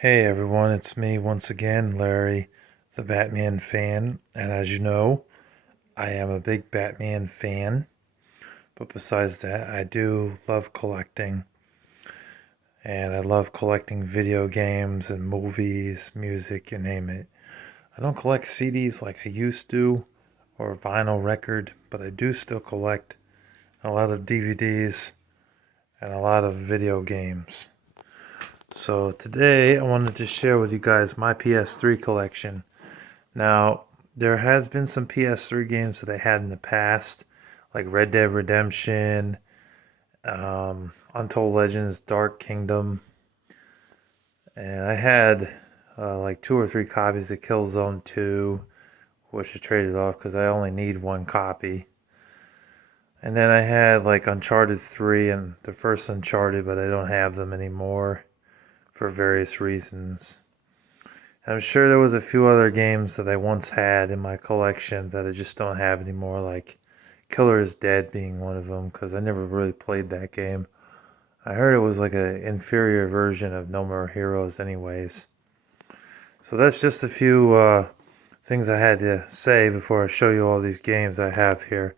Hey everyone, it's me once again, Larry, the Batman fan. And as you know, I am a big Batman fan. But besides that, I do love collecting. And I love collecting video games and movies, music, you name it. I don't collect CDs like I used to or vinyl record, but I do still collect a lot of DVDs and a lot of video games. So today I wanted to share with you guys my PS3 collection. Now, there has been some PS3 games that I had in the past, like Red Dead Redemption, Untold Legends, Dark Kingdom, and I had like two or three copies of Killzone 2, which I traded off because I only need one copy. And then I had like Uncharted 3 and the first Uncharted, but I don't have them anymore for various reasons. I'm sure there was a few other games that I once had in my collection that I just don't have anymore, like Killer is Dead being one of them, because I never really played that game. I heard it was like an inferior version of No More Heroes anyways. So that's just a few things I had to say before I show you all these games I have here.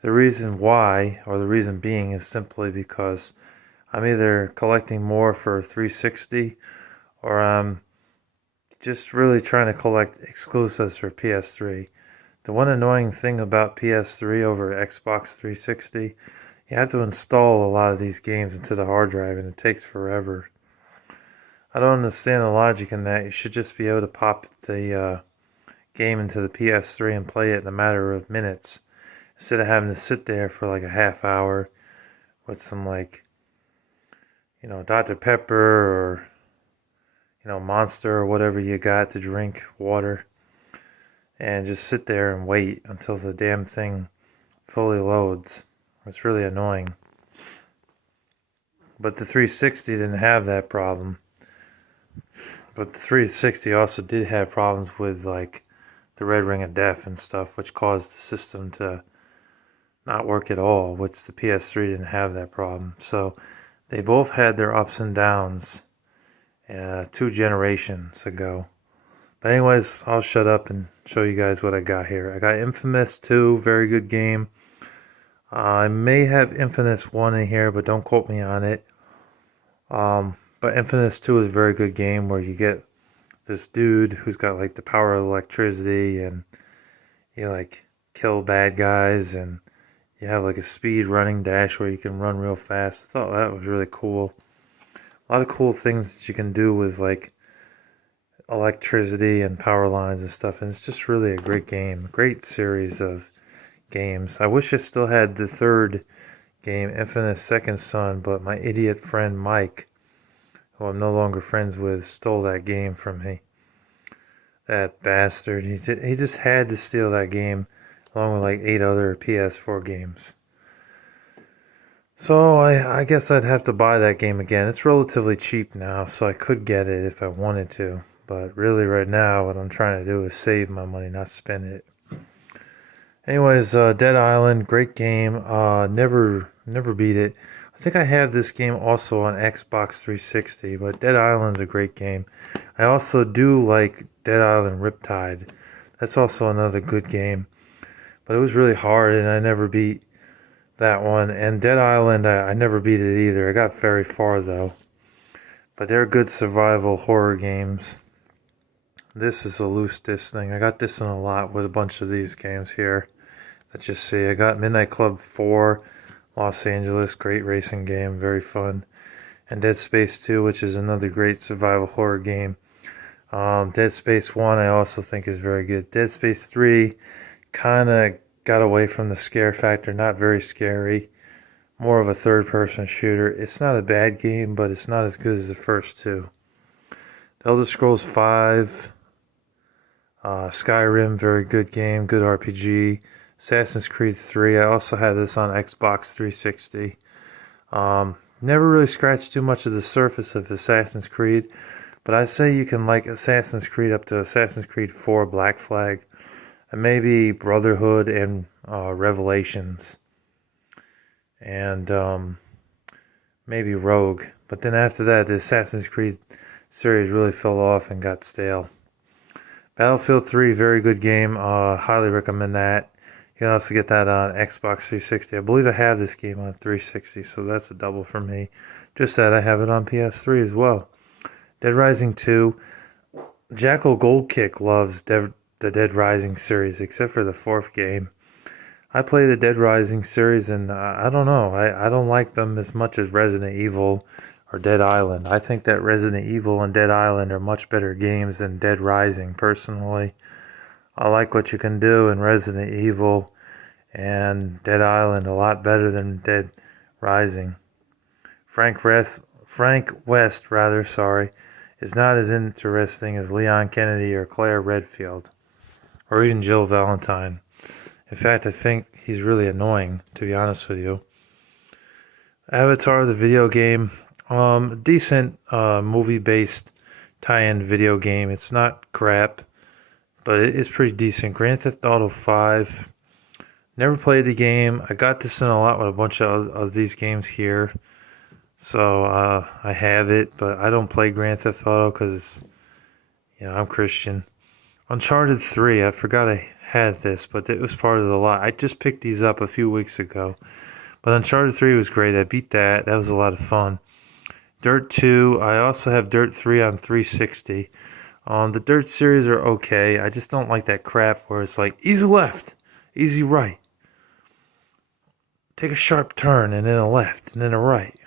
The reason why, or the reason being, is simply because I'm either collecting more for 360 or I'm just really trying to collect exclusives for PS3. The one annoying thing about PS3 over Xbox 360, you have to install a lot of these games into the hard drive and it takes forever. I don't understand the logic in that. You should just be able to pop the game into the PS3 and play it in a matter of minutes instead of having to sit there for like a half hour with some like, Dr. Pepper or Monster or whatever you got to drink, water, and just sit there and wait until the damn thing fully loads. It's really annoying. But the 360 didn't have that problem. But the 360 also did have problems with like the red ring of death and stuff, which caused the system to not work at all, which the PS3 didn't have that problem. So they both had their ups and downs 2 generations ago. But anyways, I'll shut up and show you guys what I got here. I got Infamous 2, very good game. I may have Infamous 1 in here, but don't quote me on it. But Infamous 2 is a very good game where you get this dude who's got like the power of electricity and you like kill bad guys and you have like a speed running dash where you can run real fast. I thought that was really cool. A lot of cool things that you can do with like electricity and power lines and stuff, and it's just really a great game, a great series of games. I wish I still had the third game, Infamous Second Son, but my idiot friend Mike, who I'm no longer friends with, stole that game from me. That bastard. He just had to steal that game along with like 8 other PS4 games. So I guess I'd have to buy that game again. It's relatively cheap now, so I could get it if I wanted to. But really right now what I'm trying to do is save my money, not spend it. Anyways, Dead Island, great game. Never beat it. I think I have this game also on Xbox 360, but Dead Island's a great game. I also do like Dead Island Riptide. That's also another good game. But it was really hard and I never beat that one. And Dead Island, I never beat it either. I got very far though. But they're good survival horror games. This is a loose disc thing. I got this in a lot with a bunch of these games here that you see. I got Midnight Club 4, Los Angeles, great racing game, very fun. And Dead Space 2, which is another great survival horror game. Dead Space 1 I also think is very good. Dead Space 3 kind of got away from the scare factor, not very scary. More of a third-person shooter. It's not a bad game, but it's not as good as the first two. The Elder Scrolls 5, Skyrim, very good game, good RPG. Assassin's Creed 3, I also have this on Xbox 360. Never really scratched too much of the surface of Assassin's Creed, but I say you can like Assassin's Creed up to Assassin's Creed 4 Black Flag, and maybe Brotherhood and Revelations, and maybe Rogue. But then after that, the Assassin's Creed series really fell off and got stale. Battlefield 3, very good game. Highly recommend that. You can also get that on Xbox 360. I believe I have this game on 360, so that's a double for me. Just that I have it on PS3 as well. Dead Rising 2. Jackal Goldkick loves the Dead Rising series, except for the fourth game. I play the Dead Rising series, and I don't know. I don't like them as much as Resident Evil or Dead Island. I think that Resident Evil and Dead Island are much better games than Dead Rising, personally. I like what you can do in Resident Evil and Dead Island a lot better than Dead Rising. Frank West, is not as interesting as Leon Kennedy or Claire Redfield, or even Jill Valentine. In fact, I think he's really annoying, to be honest with you. Avatar, the video game, decent movie-based tie-in video game. It's not crap, but it is pretty decent. Grand Theft Auto 5. Never played the game. I got this in a lot with a bunch of these games here. So I have it, but I don't play Grand Theft Auto because, I'm Christian. Uncharted 3, I forgot I had this, but it was part of the lot. I just picked these up a few weeks ago. But Uncharted 3 was great. I beat that. That was a lot of fun. Dirt 2, I also have Dirt 3 on 360. The Dirt series are okay. I just don't like that crap where it's like, easy left, easy right. Take a sharp turn, and then a left, and then a right.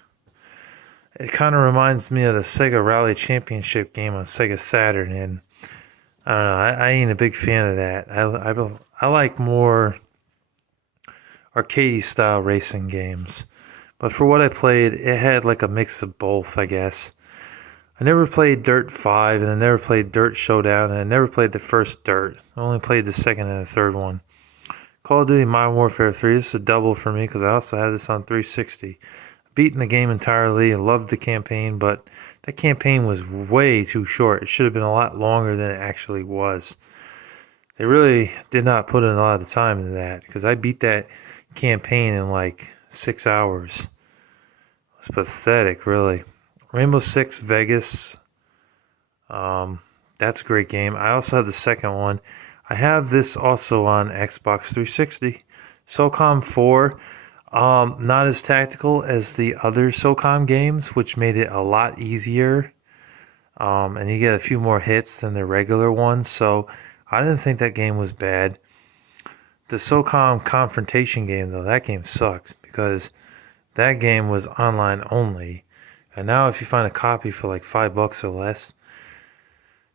It kind of reminds me of the Sega Rally Championship game on Sega Saturn, and I don't know, I ain't a big fan of that. I like more arcade style racing games. But for what I played, it had like a mix of both, I guess. I never played Dirt 5, and I never played Dirt Showdown, and I never played the first Dirt. I only played the second and the third one. Call of Duty Modern Warfare 3, this is a double for me because I also have this on 360. Beaten the game entirely, I loved the campaign, but that campaign was way too short. It should have been a lot longer than it actually was. They really did not put in a lot of time into that because I beat that campaign in like 6 hours. It was pathetic, really. Rainbow Six Vegas, that's a great game. I also have the second one. I have this also on Xbox 360. SOCOM 4, not as tactical as the other SOCOM games, which made it a lot easier. And you get a few more hits than the regular ones, so I didn't think that game was bad. The SOCOM Confrontation game, though, that game sucks because that game was online only. And now if you find a copy for like $5 or less,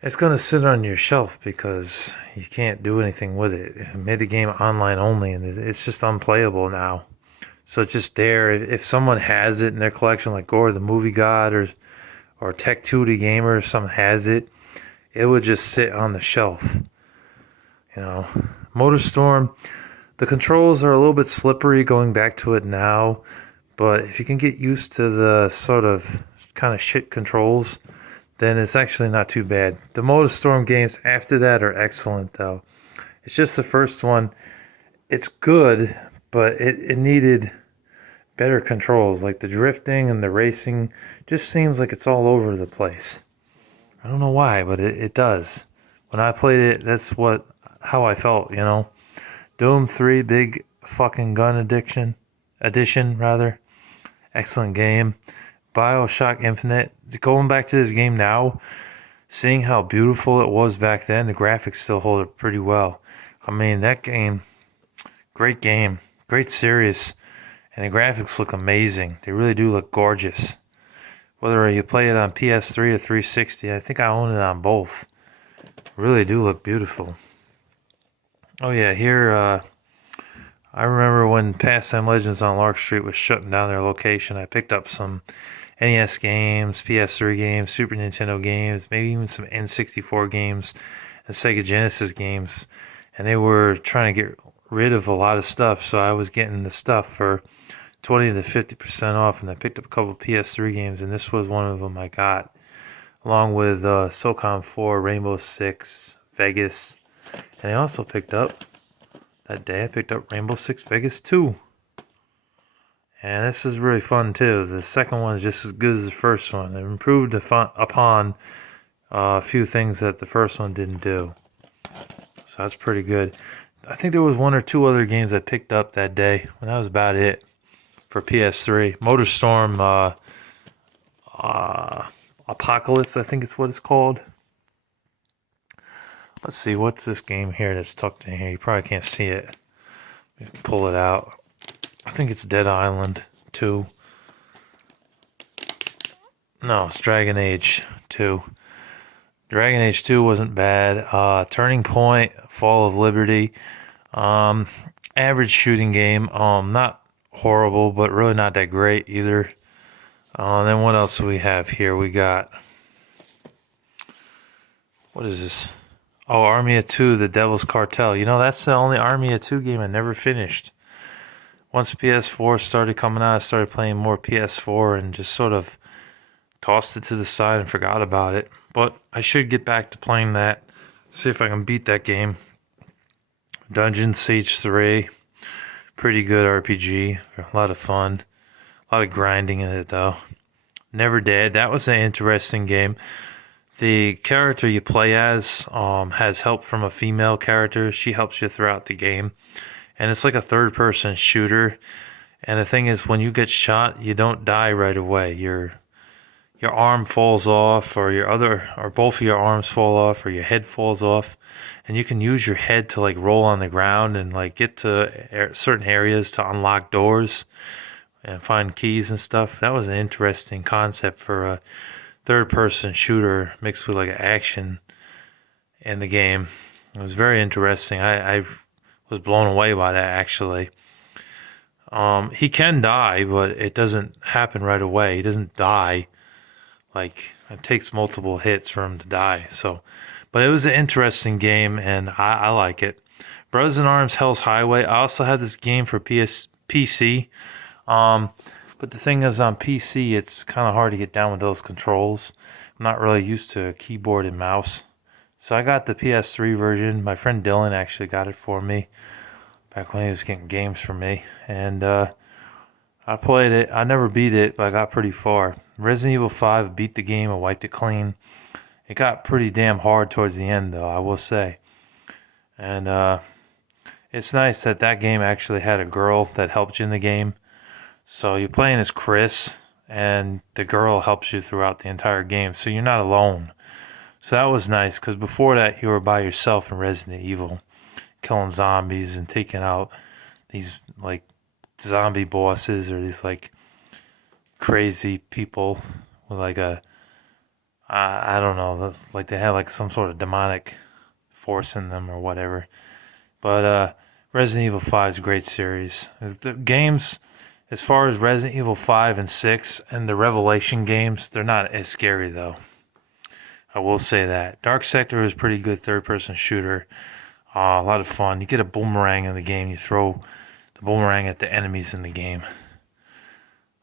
it's going to sit on your shelf because you can't do anything with it. It made the game online only, and it's just unplayable now. So it's just there. If someone has it in their collection, like Gore the Movie God or Tech 2 the Gamer, if someone has it, it would just sit on the shelf. MotorStorm, the controls are a little bit slippery going back to it now, but if you can get used to the sort of kind of shit controls, then it's actually not too bad. The MotorStorm games after that are excellent, though. It's just the first one. It's good, but it needed better controls. Like the drifting and the racing just seems like it's all over the place. I don't know why, but it does. When I played it, that's how I felt, Doom 3, big fucking gun edition, excellent game. BioShock Infinite, going back to this game now, seeing how beautiful it was back then, the graphics still hold it pretty well. I mean, that game, great series, and the graphics look amazing. They really do look gorgeous. Whether you play it on PS3 or 360, I think I own it on both. Really do look beautiful. Oh yeah, here, I remember when Pastime Legends on Lark Street was shutting down their location, I picked up some NES games, PS3 games, Super Nintendo games, maybe even some N64 games and Sega Genesis games. And they were trying to get rid of a lot of stuff, so I was getting the stuff for 20 to 50% off, and I picked up a couple PS3 games, and this was one of them I got, along with SOCOM 4, Rainbow Six, Vegas. And I also picked up, that day I picked up Rainbow Six Vegas 2. And this is really fun too. The second one is just as good as the first one. It improved upon a few things that the first one didn't do. So that's pretty good. I think there was one or two other games I picked up that day, and that was about it for PS3. MotorStorm Apocalypse, I think it's what it's called. Let's see, what's this game here that's tucked in here? You probably can't see it. You can pull it out. I think it's Dead Island 2. No, it's Dragon Age 2. Dragon Age 2 wasn't bad. Turning Point, Fall of Liberty. Average shooting game. Not horrible, but really not that great either. Then what else do we have here? We got... What is this? Oh, Army of Two, The Devil's Cartel. You know, that's the only Army of Two game I never finished. Once PS4 started coming out, I started playing more PS4 and just sort of tossed it to the side and forgot about it. But I should get back to playing that. See if I can beat that game. Dungeon Siege 3. Pretty good RPG. A lot of fun. A lot of grinding in it though. Never Dead. That was an interesting game. The character you play as has help from a female character. She helps you throughout the game. And it's like a third-person shooter. And the thing is, when you get shot, you don't die right away. Your arm falls off, or both of your arms fall off, or your head falls off. And you can use your head to like roll on the ground and like get to certain areas to unlock doors and find keys and stuff. That was an interesting concept for a third-person shooter mixed with like an action in the game. It was very interesting. I was blown away by that actually. He can die, but it doesn't happen right away. He doesn't die. Like, it takes multiple hits for him to die. So, but it was an interesting game, and I like it. Brothers in Arms Hell's Highway. I also had this game for PC. But the thing is, on PC, it's kind of hard to get down with those controls. I'm not really used to keyboard and mouse. So I got the PS3 version. My friend Dylan actually got it for me back when he was getting games for me. And I played it. I never beat it, but I got pretty far. Resident Evil 5, beat the game. I wiped it clean. It got pretty damn hard towards the end, though, I will say. And it's nice that that game actually had a girl that helped you in the game. So you're playing as Chris, and the girl helps you throughout the entire game. So you're not alone. So that was nice, because before that, you were by yourself in Resident Evil, killing zombies and taking out these, like, zombie bosses or these, like, crazy people with, like, I don't know, like they had, like, some sort of demonic force in them or whatever. But Resident Evil 5 is a great series. The games... As far as Resident Evil 5 and 6 and the Revelation games, they're not as scary though. I will say that. Dark Sector is a pretty good third-person shooter. A lot of fun. You get a boomerang in the game. You throw the boomerang at the enemies in the game.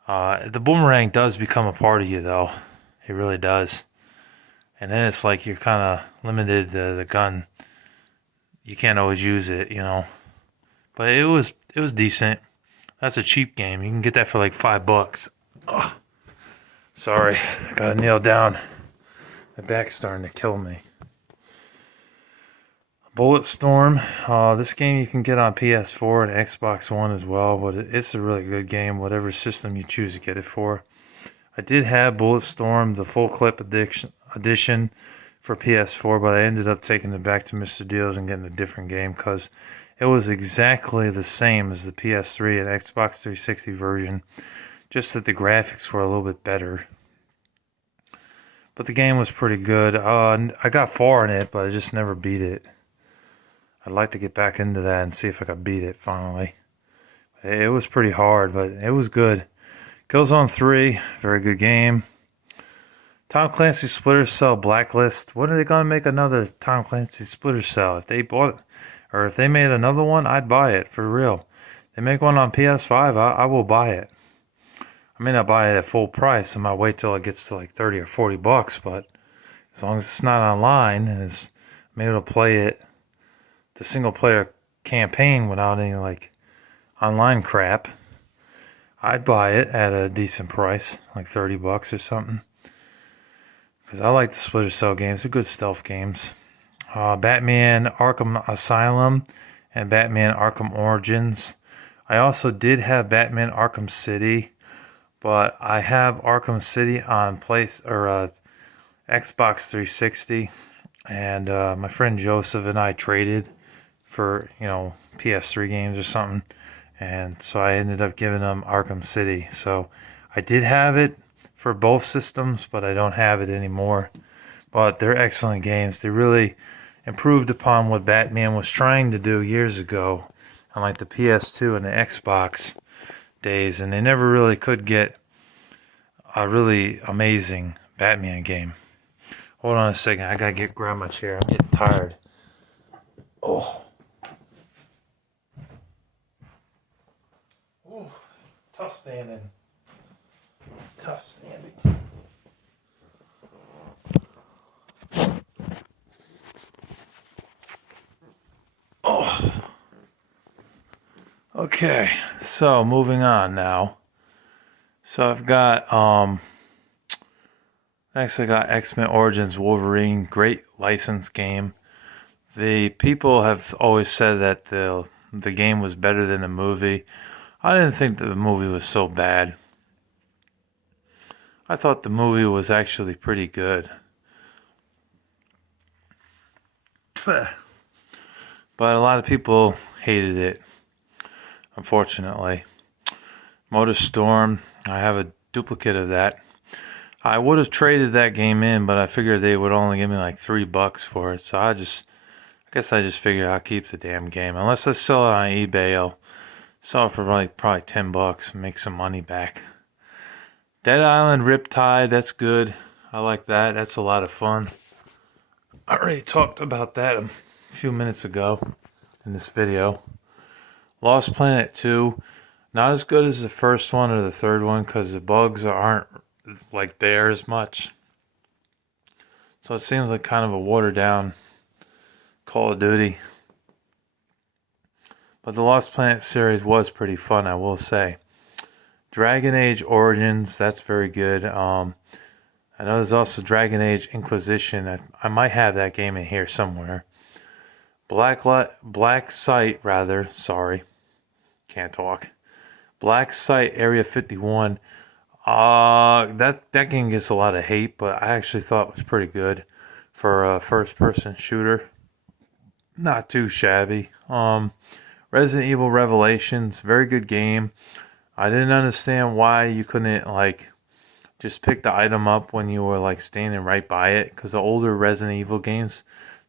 The boomerang does become a part of you though. It really does. And then it's like you're kind of limited to the gun. You can't always use it, you know. But it was decent. That's a cheap game. You can get that for like $5. Ugh. Sorry, I gotta kneel down. My back's starting to kill me. Bulletstorm. This game you can get on PS4 and Xbox One as well, but it's a really good game, whatever system you choose to get it for. I did have Bulletstorm, the full clip edition for PS4, but I ended up taking it back to Mr. Deals and getting a different game because it was exactly the same as the PS3 and Xbox 360 version, just that the graphics were a little bit better. But the game was pretty good. I got far in it, but I just never beat it. I'd like to get back into that and see if I could beat it finally. It was pretty hard, but it was good. Killzone 3, very good game. Tom Clancy Splinter Cell Blacklist. When are they going to make another Tom Clancy Splinter Cell? If they bought it, or if they made another one, I'd buy it, for real. They make one on PS5, I will buy it. I may not buy it at full price. I might wait till it gets to like 30 or 40 bucks, but as long as it's not online and I'm able to play it, the single player campaign without any like online crap, I'd buy it at a decent price, like $30 or something. Because I like the Splinter Cell games. They're good stealth games. Batman Arkham Asylum and Batman Arkham Origins. I also did have Batman Arkham City, but I have Arkham City on Xbox 360, and my friend Joseph and I traded for PS3 games or something, and so I ended up giving him Arkham City. So I did have it for both systems, but I don't have it anymore. But they're excellent games. They really improved upon what Batman was trying to do years ago on like the PS2 and the Xbox days, and they never really could get a really amazing Batman game. Hold on a second, I gotta grab my chair. I'm getting tired. Oh. Ooh, tough standing. Tough standing. Oh. Okay, so moving on now. So I've got next I got X-Men Origins Wolverine, great license game. The people have always said that the game was better than the movie. I didn't think that the movie was so bad. I thought the movie was actually pretty good. But a lot of people hated it, unfortunately. MotorStorm, I have a duplicate of that. I would have traded that game in, but I figured they would only give me like $3 for it. So I guess I just figured I'll keep the damn game. Unless I sell it on eBay, I'll sell it for like probably $10 and make some money back. Dead Island Riptide, that's good. I like that. That's a lot of fun. I already talked about that a few minutes ago in this video. Lost Planet 2, not as good as the first one or the third one because the bugs aren't like there as much. So it seems like kind of a watered down Call of Duty. But the Lost Planet series was pretty fun, I will say. Dragon Age Origins, that's very good. I know there's also Dragon Age Inquisition. I might have that game in here somewhere. Black Site, rather. Sorry, can't talk. Black Site Area 51. That game gets a lot of hate, but I actually thought it was pretty good for a first-person shooter. Not too shabby. Resident Evil Revelations, very good game. I didn't understand why you couldn't like just pick the item up when you were like standing right by it, because the older Resident Evil games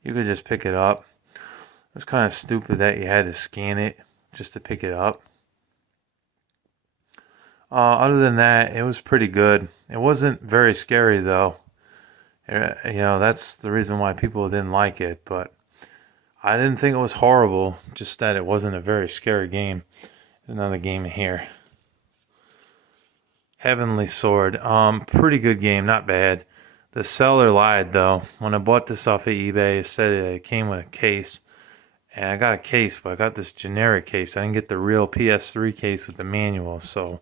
you could just pick it up. It was kind of stupid that you had to scan it just to pick it up. Other than that, it was pretty good. It wasn't very scary though. That's the reason why people didn't like it, but I didn't think it was horrible, just that it wasn't a very scary game. There's another game in here. Heavenly Sword. Pretty good game, not bad. The seller lied though. When I bought this off of eBay, it said it came with a case. And I got a case, but I got this generic case. I didn't get the real PS3 case with the manual, so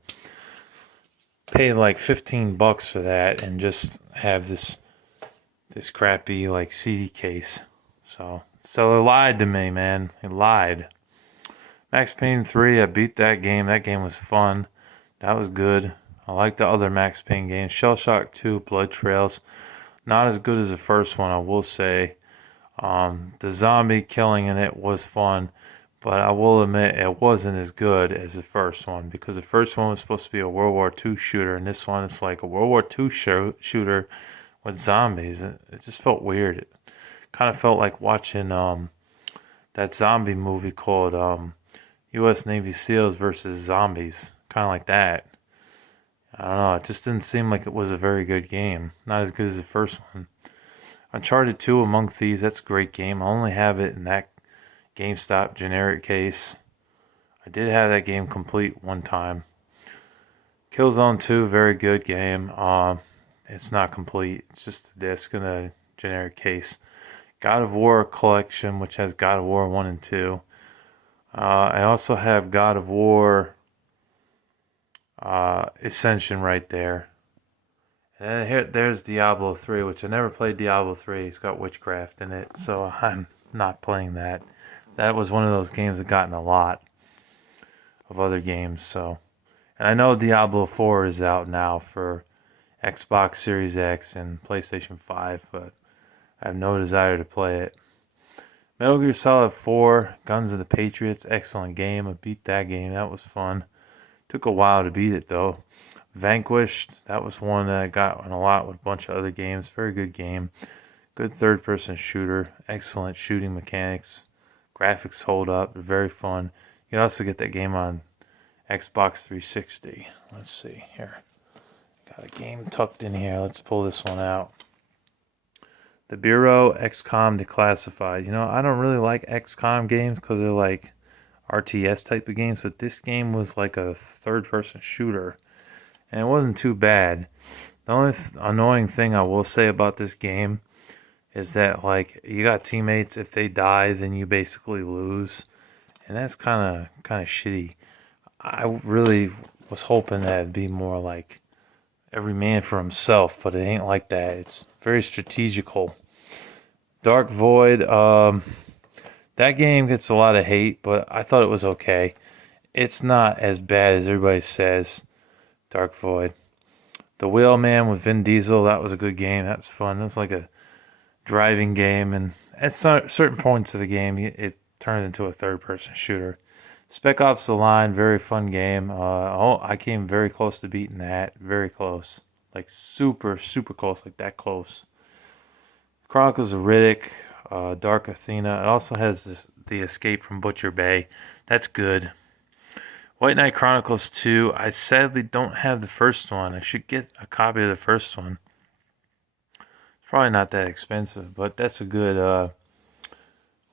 paid like $15 for that and just have this crappy like CD case. So seller lied to me, man. He lied. Max Payne 3, I beat that game. That game was fun. That was good. I like the other Max Payne games. Shell Shock 2, Blood Trails. Not as good as the first one, I will say. The zombie killing in it was fun, but I will admit it wasn't as good as the first one, because the first one was supposed to be a World War II shooter, and this one is like a World War II shooter with zombies. It just felt weird. It kind of felt like watching that zombie movie called U.S. Navy SEALs versus Zombies. Kind of like that. I don't know. It just didn't seem like it was a very good game. Not as good as the first one. Uncharted 2 Among Thieves, that's a great game. I only have it in that GameStop generic case. I did have that game complete one time. Killzone 2, very good game. It's not complete. It's just a disc in a generic case. God of War Collection, which has God of War 1 and 2. I also have God of War Ascension right there. And then there's Diablo 3, which I never played Diablo 3. It's got witchcraft in it, so I'm not playing that. That was one of those games that got in a lot of other games, so. And I know Diablo 4 is out now for Xbox Series X and PlayStation 5, but I have no desire to play it. Metal Gear Solid 4, Guns of the Patriots, excellent game. I beat that game. That was fun. Took a while to beat it, though. Vanquished, that was one that I got in a lot with a bunch of other games. Very good game. Good third-person shooter. Excellent shooting mechanics. Graphics hold up. Very fun. You can also get that game on Xbox 360. Let's see here. Got a game tucked in here. Let's pull this one out. The Bureau, XCOM Declassified. You know, I don't really like XCOM games because they're like RTS type of games, but this game was like a third-person shooter, and it wasn't too bad. The only annoying thing I will say about this game is that, like, you got teammates. If they die, then you basically lose, and that's kind of shitty. I really was hoping that it'd be more like every man for himself, but it ain't like that. It's very strategical. Dark Void, that game gets a lot of hate, but I thought it was okay. It's not as bad as everybody says. Dark Void. The Wheelman with Vin Diesel, that was a good game. That was fun. It was like a driving game, and at certain points of the game, it turned into a third-person shooter. Spec Ops: The Line, very fun game. I came very close to beating that. Very close. Like super, super close. Like that close. Chronicles of Riddick, Dark Athena. It also has the Escape from Butcher Bay. That's good. White Knight Chronicles 2. I sadly don't have the first one. I should get a copy of the first one. It's probably not that expensive, but that's a good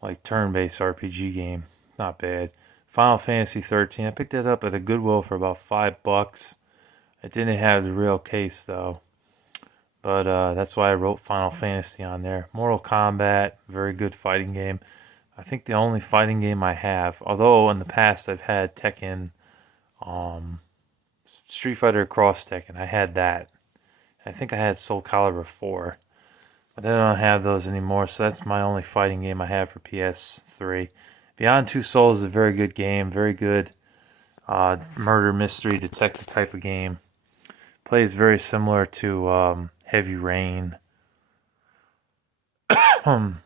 like turn-based RPG game. Not bad. Final Fantasy 13. I picked that up at a Goodwill for about $5. I didn't have the real case though, but that's why I wrote Final Fantasy on there. Mortal Kombat, very good fighting game. I think the only fighting game I have, although in the past I've had Tekken, Street Fighter Cross Tekken. I had that. I think I had Soul Calibur 4, but I don't have those anymore. So that's my only fighting game I have for PS3. Beyond Two Souls is a very good game. Very good murder mystery detective type of game. Plays very similar to Heavy Rain.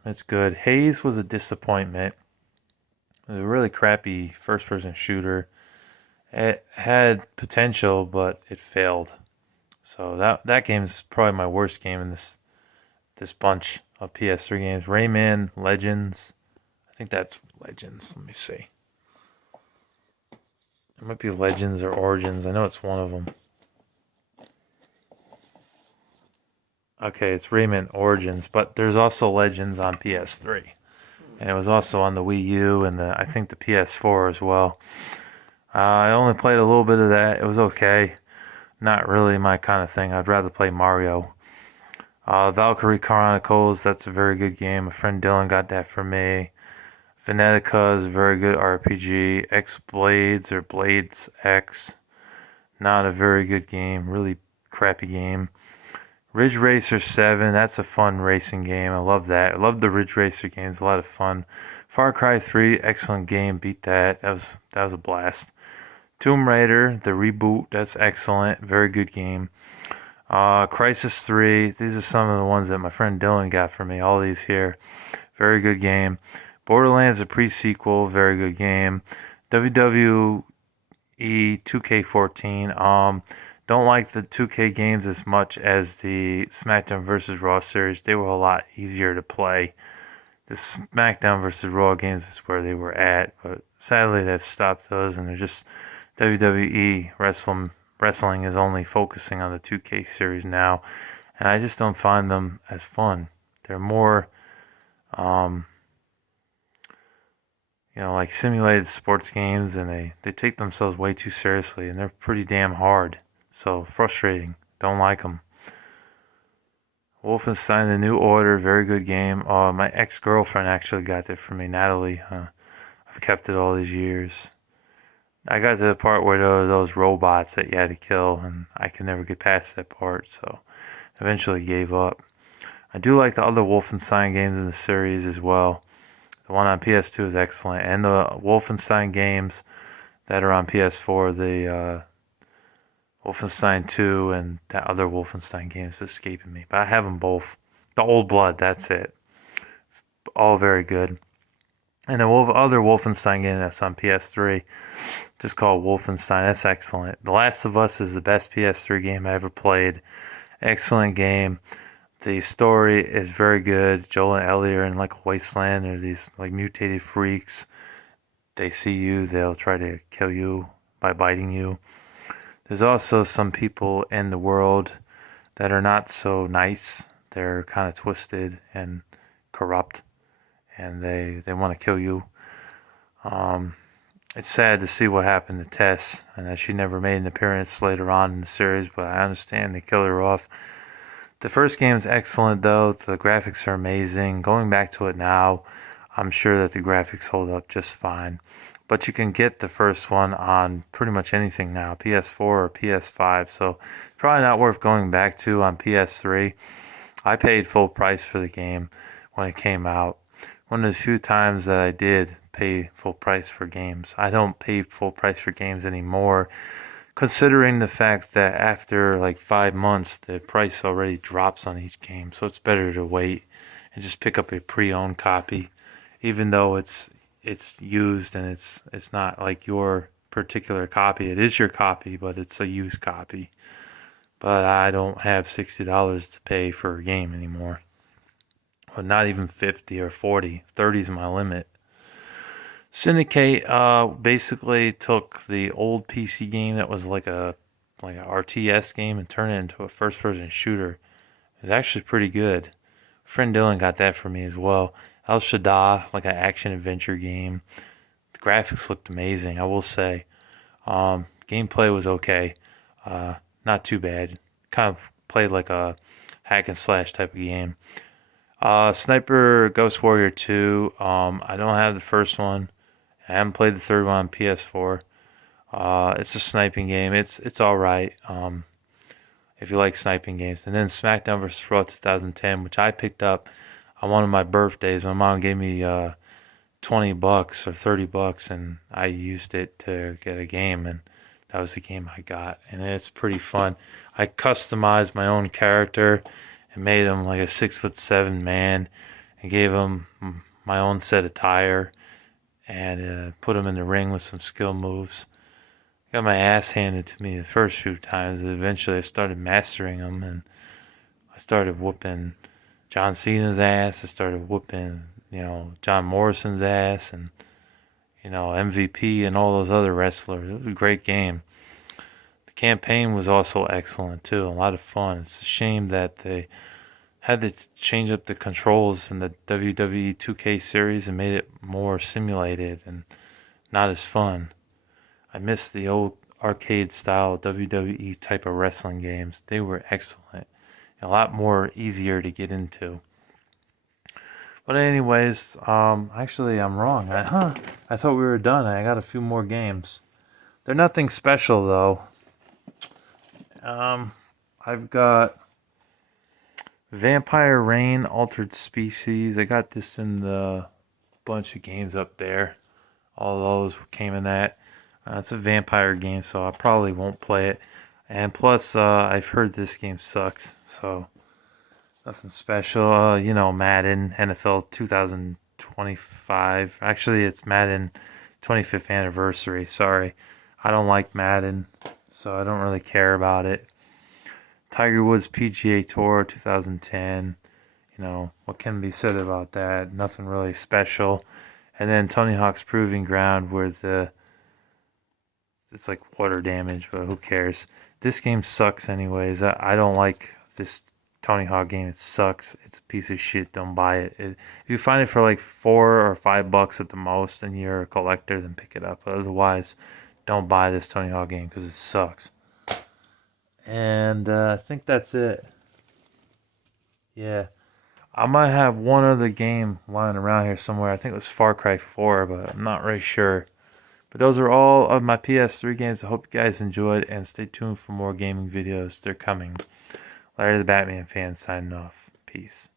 It's good. Haze was a disappointment. It was a really crappy first-person shooter. It had potential, but it failed. So that game is probably my worst game in this bunch of PS3 games. Rayman Legends. I think that's Legends. Let me see. It might be Legends or Origins. I know it's one of them. Okay, it's Rayman Origins, but there's also Legends on PS3. And it was also on the Wii U and I think the PS4 as well. I only played a little bit of that. It was okay. Not really my kind of thing. I'd rather play Mario. Valkyrie Chronicles, that's a very good game. My friend Dylan got that for me. Venetica is a very good RPG. X-Blades or Blades X, not a very good game. Really crappy game. Ridge Racer 7, that's a fun racing game. I love that. I love the Ridge Racer games. A lot of fun. Far Cry 3, excellent game. Beat that. That was a blast. Tomb Raider, the reboot, that's excellent. Very good game. Crisis 3, these are some of the ones that my friend Dylan got for me. All these here. Very good game. Borderlands, a pre-sequel, very good game. WWE 2K14. Don't like the 2K games as much as the SmackDown vs. Raw series. They were a lot easier to play. The SmackDown vs. Raw games is where they were at, but sadly they've stopped those, and they're just WWE wrestling is only focusing on the 2K series now, and I just don't find them as fun. They're more, like simulated sports games, and they take themselves way too seriously, and they're pretty damn hard. So frustrating. Don't like them. Wolfenstein: The New Order, very good game. My ex-girlfriend actually got it for me, Natalie. I've kept it all these years. I got to the part where there were those robots that you had to kill, and I could never get past that part, so eventually gave up. I do like the other Wolfenstein games in the series as well. The one on PS2 is excellent, and the Wolfenstein games that are on PS4, the Wolfenstein 2 and that other Wolfenstein game is escaping me. But I have them both. The Old Blood, that's it. All very good. And the other Wolfenstein game that's on PS3, just called Wolfenstein, that's excellent. The Last of Us is the best PS3 game I ever played. Excellent game. The story is very good. Joel and Ellie are in like a wasteland. They're these like mutated freaks. They see you, they'll try to kill you by biting you. There's also some people in the world that are not so nice. They're kind of twisted and corrupt, and they want to kill you. It's sad to see what happened to Tess, and that she never made an appearance later on in the series, but I understand they killed her off. The first game is excellent, though. The graphics are amazing. Going back to it now, I'm sure that the graphics hold up just fine. But you can get the first one on pretty much anything now, PS4 or PS5, so it's probably not worth going back to on PS3. I paid full price for the game when it came out. One of the few times that I did pay full price for games. I don't pay full price for games anymore, considering the fact that after like 5 months, the price already drops on each game, so it's better to wait and just pick up a pre-owned copy, even though it's used and it's not like your particular copy. It is your copy, but it's a used copy. But I don't have $60 to pay for a game anymore. Or not even 50 or 40. 30 is my limit. Syndicate basically took the old PC game that was like an RTS game and turned it into a first-person shooter. It was actually pretty good. Friend Dylan got that for me as well. El Shaddai, like an action-adventure game. The graphics looked amazing, I will say. Gameplay was okay. Not too bad. Kind of played like a hack-and-slash type of game. Sniper Ghost Warrior 2. I don't have the first one. I haven't played the third one on PS4. It's a sniping game. It's alright. If you like sniping games. And then SmackDown vs. Raw 2010, which I picked up on one of my birthdays. My mom gave me $20 or $30, and I used it to get a game, and that was the game I got. And it's pretty fun. I customized my own character and made him like a 6'7" man, and gave him my own set of attire, and put him in the ring with some skill moves. Got my ass handed to me the first few times. Eventually I started mastering them, and I started whooping John Cena's ass. I started whooping, John Morrison's ass, and, MVP and all those other wrestlers. It was a great game. The campaign was also excellent, too. A lot of fun. It's a shame that they had to change up the controls in the WWE 2K series and made it more simulated and not as fun. I miss the old arcade style WWE type of wrestling games. They were excellent. A lot more easier to get into. But anyways, actually I'm wrong. I thought we were done. I got a few more games. They're nothing special though. I've got Vampire Reign Altered Species. I got this in the bunch of games up there. All those came in that. It's a vampire game, so I probably won't play it. And plus, I've heard this game sucks, so nothing special. Madden NFL 2025. Actually, it's Madden 25th anniversary. Sorry, I don't like Madden, so I don't really care about it. Tiger Woods PGA Tour 2010. What can be said about that? Nothing really special. And then Tony Hawk's Proving Ground, where it's like water damage, but who cares? This game sucks anyways. I don't like this Tony Hawk game. It sucks. It's a piece of shit. Don't buy it. If you find it for like $4 or $5 at the most and you're a collector, then pick it up. But otherwise, don't buy this Tony Hawk game because it sucks. And I think that's it. Yeah. I might have one other game lying around here somewhere. I think it was Far Cry 4, but I'm not really sure. But those are all of my PS3 games. I hope you guys enjoyed, and stay tuned for more gaming videos. They're coming. Larry the Batman fan signing off. Peace.